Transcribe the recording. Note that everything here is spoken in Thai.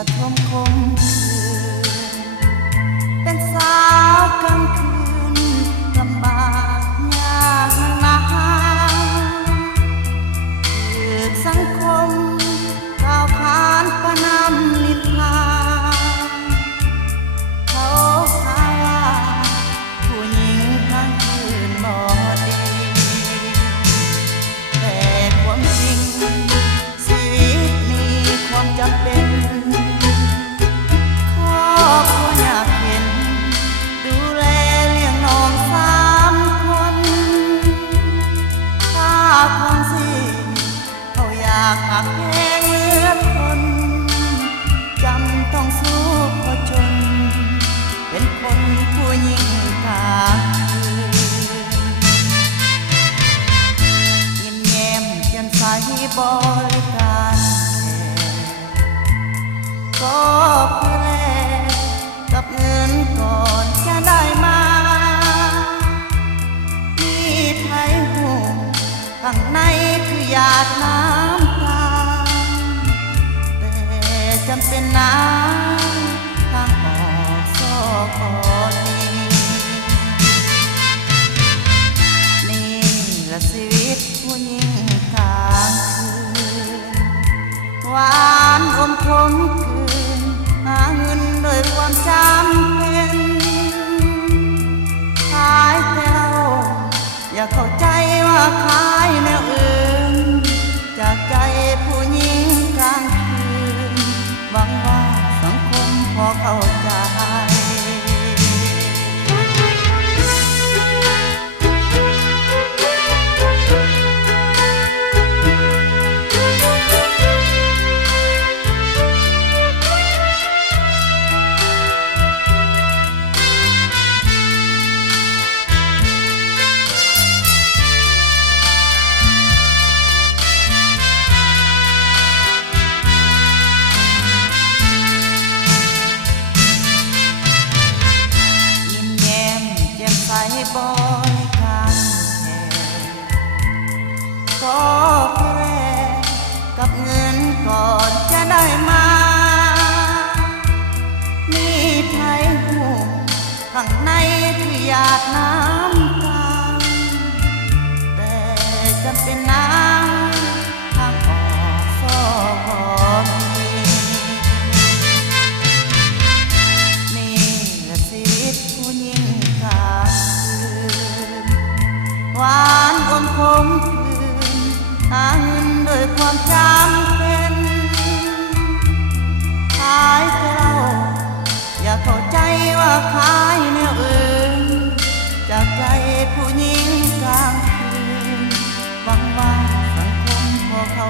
ละทมคมคืนเป็นสาวกลางคืนลำบากยากหนาถูกสังคมกล่าวขานประณามนินทาเขาหาว่าผู้หญิงกลางคืนบ่ดีแต่ความจริงชีวิตมีความจำเป็นหักแพงเหลือทนจำต้องสู้เพราะจนเป็นคนผู้หญิงกลางคืนยิ้มแย้มแจ่มใสบริการแขกก็เพื่อแลกกับเงินก่อนจะได้มามีไทยหูข้างในคือหยาดน้ำจำเป็นน้ำทางออกซอกคอนี่ละชีวิตผู้หญิงกลางคืนหวานอมขมคืนหาเงินโดยความจำเป็นขายแต่เราอย่าเข้าใจว่าขายแนวอื่นจากใจผู้หญิงกลางหวังว่าสังคมพอเข้าใจบริการแขกก็เพื่อแลกกับเงินก่อนจะได้มามีไทยหูข้างในคือหยาดน้ำตาแต่จำเป็นน้ำทางออกซอกคอนี่แหละชีวิตผู้หญิงกลางหวานอมขมคืนหาเงินโดยความจำเป็นขายแต่เราอย่าเข้าใจว่าขายแนวอื่นจากใจผู้หญิงกลางคืนหวังว่าสังคมพอเข้า